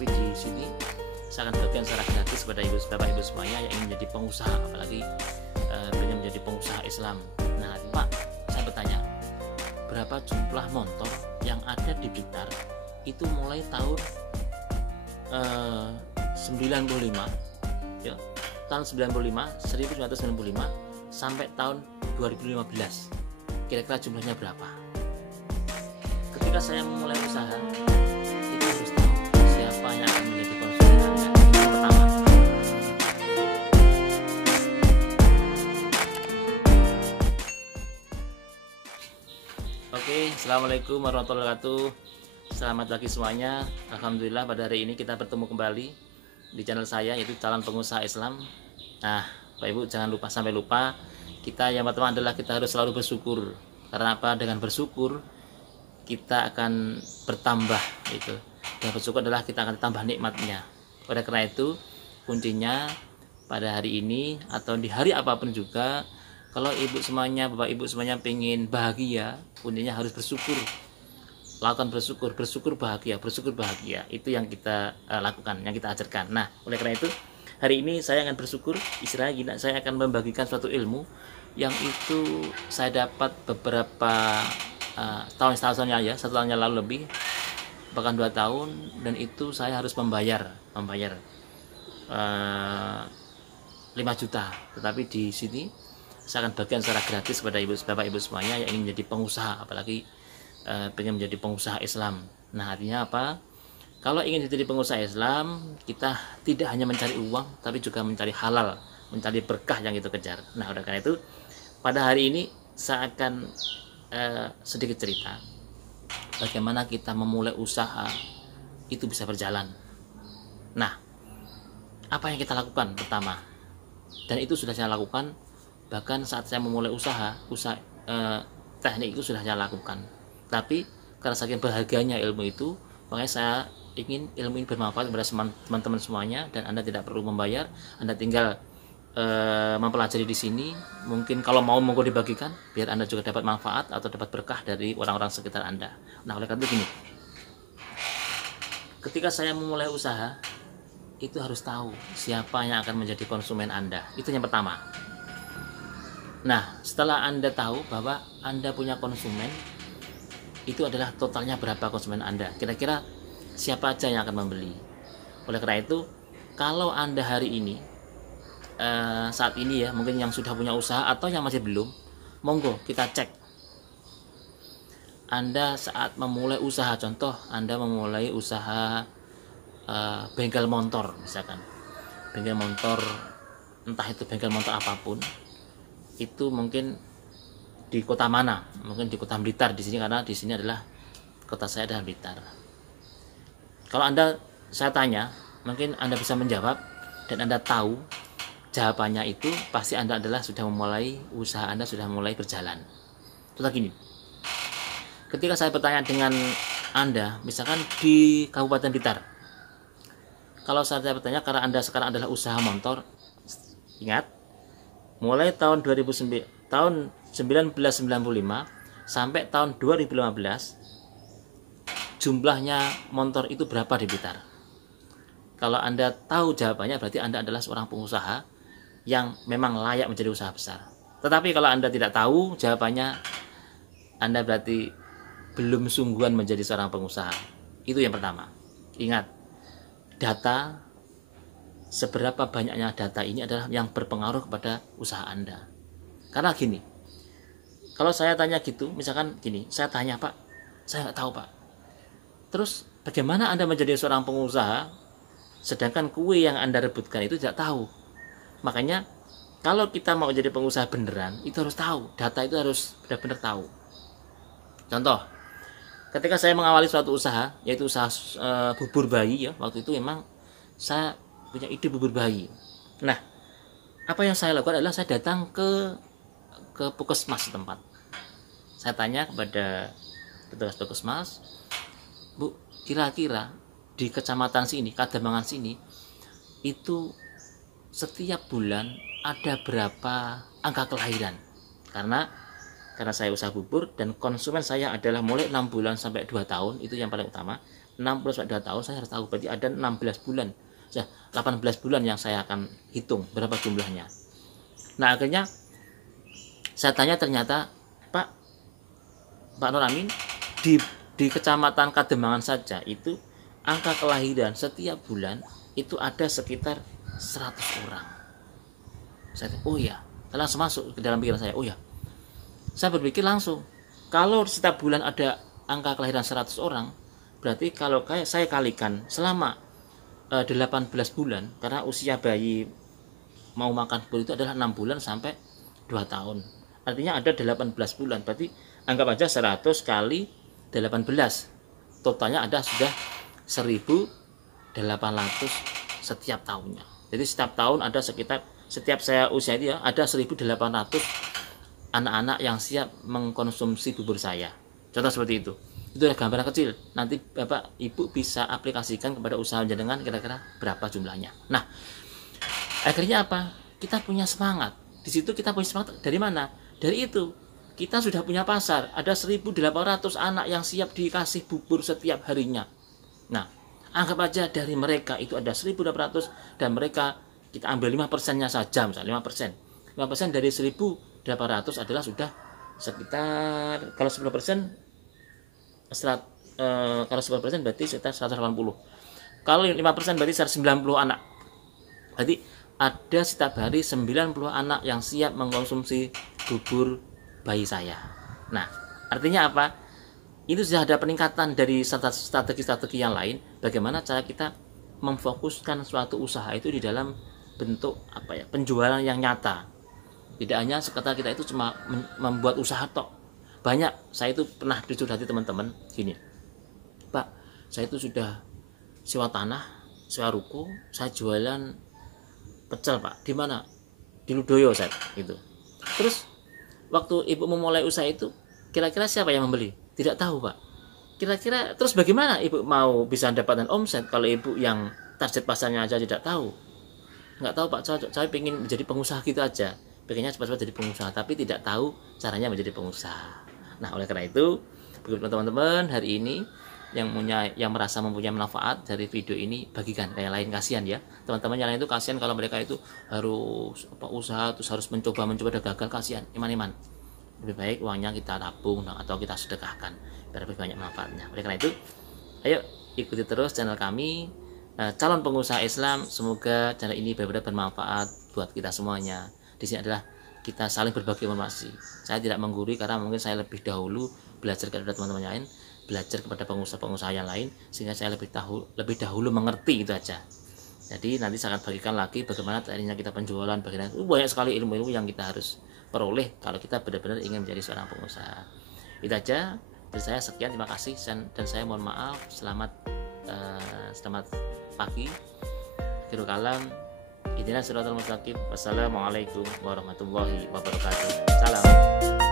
Tetapi di sini saya akan bagikan secara gratis pada bapak ibu semuanya yang ingin menjadi pengusaha, apalagi ingin menjadi pengusaha Islam. Nah Pak, saya bertanya, berapa jumlah motor yang ada di Blitar itu mulai tahun 95 ya, tahun 1995 sampai tahun 2015, kira-kira jumlahnya berapa? Ketika saya memulai usaha, kita harus tahu siapa yang akan menjadi konsumen Anda. Yang pertama, oke, assalamualaikum warahmatullahi wabarakatuh. Selamat pagi semuanya. Alhamdulillah pada hari ini kita bertemu kembali di channel saya, yaitu Calon Pengusaha Islam. Nah Bapak Ibu, jangan sampai lupa, kita yang pertama adalah kita harus selalu bersyukur. Karena apa? Dengan bersyukur kita akan bertambah itu. Dan bersyukur adalah kita akan tambah nikmatnya. Oleh karena itu kuncinya pada hari ini atau di hari apapun juga, kalau ibu semuanya, bapak ibu semuanya pengen bahagia, kuncinya harus bersyukur. Lakukan bersyukur bahagia, bersyukur bahagia. Itu yang kita lakukan, yang kita ajarkan. Nah, oleh karena itu hari ini saya akan bersyukur, istilahnya gini, saya akan membagikan suatu ilmu yang itu saya dapat beberapa tahun-tahunnya ya, 1 tahun yang lalu lebih, bahkan 2 tahun, dan itu saya harus membayar 5 juta. Tetapi di sini saya akan bagikan secara gratis pada bapak ibu semuanya yang ingin menjadi pengusaha, apalagi pengen menjadi pengusaha Islam. Nah artinya apa? Kalau ingin menjadi pengusaha Islam, kita tidak hanya mencari uang, tapi juga mencari halal, mencari berkah yang kita kejar. Nah oleh karena itu pada hari ini saya akan sedikit cerita bagaimana kita memulai usaha itu bisa berjalan. Nah apa yang kita lakukan pertama, dan itu sudah saya lakukan bahkan saat saya memulai usaha teknik itu sudah saya lakukan. Tapi karena saking berharganya ilmu itu, makanya saya ingin ilmu ini bermanfaat kepada teman-teman semuanya, dan Anda tidak perlu membayar, Anda tinggal mempelajari di sini. Mungkin kalau mau monggo dibagikan biar Anda juga dapat manfaat atau dapat berkah dari orang-orang sekitar Anda. Nah oleh karena itu gini, ketika saya memulai usaha itu harus tahu siapa yang akan menjadi konsumen Anda. Itu yang pertama. Nah setelah Anda tahu bahwa Anda punya konsumen, itu adalah totalnya berapa konsumen Anda, kira-kira siapa aja yang akan membeli. Oleh karena itu kalau Anda hari ini saat ini ya, mungkin yang sudah punya usaha atau yang masih belum, monggo kita cek. Anda saat memulai usaha, contoh Anda memulai usaha bengkel motor misalkan, bengkel motor, entah itu bengkel motor apapun, itu mungkin di kota mana? Mungkin di kota Blitar di sini, karena di sini adalah kota saya adalah Blitar. Kalau saya tanya, mungkin Anda bisa menjawab dan Anda tahu jawabannya, itu pasti Anda adalah sudah memulai usaha, Anda sudah mulai berjalan. Contoh gini, ketika saya bertanya dengan Anda, misalkan di Kabupaten Blitar, kalau saya bertanya karena Anda sekarang adalah usaha motor, ingat mulai tahun 1995 sampai tahun 2015 jumlahnya motor itu berapa di Blitar? Kalau Anda tahu jawabannya, berarti Anda adalah seorang pengusaha yang memang layak menjadi usaha besar. Tetapi kalau Anda tidak tahu jawabannya, Anda berarti belum sungguhan menjadi seorang pengusaha. Itu yang pertama. Ingat, data, seberapa banyaknya data ini adalah yang berpengaruh kepada usaha Anda. Karena gini, kalau saya tanya gitu, misalkan gini, saya tanya Pak, saya nggak tahu Pak, terus bagaimana Anda menjadi seorang pengusaha sedangkan kue yang Anda rebutkan itu tidak tahu? Makanya kalau kita mau jadi pengusaha beneran, itu harus tahu, data itu harus benar-benar tahu. Contoh, ketika saya mengawali suatu usaha, yaitu usaha bubur bayi ya, waktu itu memang saya punya ide bubur bayi. Nah apa yang saya lakukan adalah saya datang ke puskesmas setempat. Saya tanya kepada petugas puskesmas, Bu, kira-kira di kecamatan sini, Kademangan sini, itu setiap bulan ada berapa angka kelahiran? Karena saya usaha bubur dan konsumen saya adalah mulai 6 bulan sampai 2 tahun, itu yang paling utama. 60 sampai 2 tahun saya harus tahu, berarti ada 16 bulan. 18 bulan yang saya akan hitung berapa jumlahnya. Nah, akhirnya saya tanya, ternyata Pak Nur Amin, di Kecamatan Kademangan saja itu angka kelahiran setiap bulan itu ada sekitar 100 orang. Saya oh ya, langsung masuk ke dalam pikiran saya. Oh ya, saya berpikir langsung, kalau setiap bulan ada angka kelahiran 100 orang, berarti kalau saya kalikan selama 18 bulan, karena usia bayi mau makan bulu itu adalah 6 bulan sampai 2 tahun. Artinya ada 18 bulan, berarti anggap aja 100 kali 18, totalnya ada sudah 1.800 setiap tahunnya. Jadi setiap tahun ada sekitar, setiap saya usia itu ya, ada 1.800 anak-anak yang siap mengkonsumsi bubur saya. Contoh seperti itu. Itu adalah gambaran kecil. Nanti Bapak Ibu bisa aplikasikan kepada usaha jenengan kira-kira berapa jumlahnya. Nah, akhirnya apa? Kita punya semangat. Di situ kita punya semangat dari mana? Dari itu. Kita sudah punya pasar. Ada 1.800 anak yang siap dikasih bubur setiap harinya. Nah, anggap aja dari mereka itu ada 1.800 dan mereka kita ambil 5%-nya saja, misalnya 5%. 5% dari 1.800 adalah sudah sekitar, kalau 10% kalau 10% berarti sekitar 180. Kalau 5% berarti 190 anak. Berarti ada setiap hari 90 anak yang siap mengkonsumsi bubur bayi saya. Nah, artinya apa? Itu sudah ada peningkatan dari strategi-strategi yang lain. Bagaimana cara kita memfokuskan suatu usaha itu di dalam bentuk penjualan yang nyata. Tidak hanya sekedar kita itu cuma membuat usaha tok. Banyak, saya itu pernah dicurhati teman-teman gini, Pak, saya itu sudah sewa tanah, sewa ruko, saya jualan pecel Pak. Di mana? Di Ludoyo saya gitu. Terus waktu ibu memulai usaha itu, kira-kira siapa yang membeli? Tidak tahu Pak. Kira-kira terus bagaimana ibu mau bisa mendapatkan omset kalau ibu yang target pasarnya aja tidak tahu? Nggak tahu Pak, saya ingin menjadi pengusaha gitu aja, pengennya cepat-cepat jadi pengusaha, tapi tidak tahu caranya menjadi pengusaha. Nah, oleh karena itu, bagi teman-teman hari ini yang merasa mempunyai manfaat dari video ini, bagikan kayak lain. Kasihan ya teman-teman yang lain itu, kasihan kalau mereka itu harus usaha terus harus mencoba dan gagal, kasihan, iman-iman. Lebih baik uangnya kita tabung atau kita sedekahkan biar lebih banyak manfaatnya. Oleh karena itu, ayo ikuti terus channel kami, Calon Pengusaha Islam. Semoga channel ini benar-benar bermanfaat buat kita semuanya. Di sini adalah kita saling berbagi informasi. Saya tidak menggurui karena mungkin saya lebih dahulu belajar kepada teman-teman lain, belajar kepada pengusaha-pengusaha yang lain, sehingga saya lebih dahulu mengerti itu aja. Jadi nanti saya akan bagikan lagi bagaimana caranya kita penjualan, bagaimana banyak sekali ilmu-ilmu yang kita harus peroleh kalau kita benar-benar ingin menjadi seorang pengusaha. Itu aja dari saya, sekian, terima kasih dan saya mohon maaf. Selamat pagi. Akhirul kalam. Ihdinas siratal mustaqim. Wassalamualaikum warahmatullahi wabarakatuh. Salam.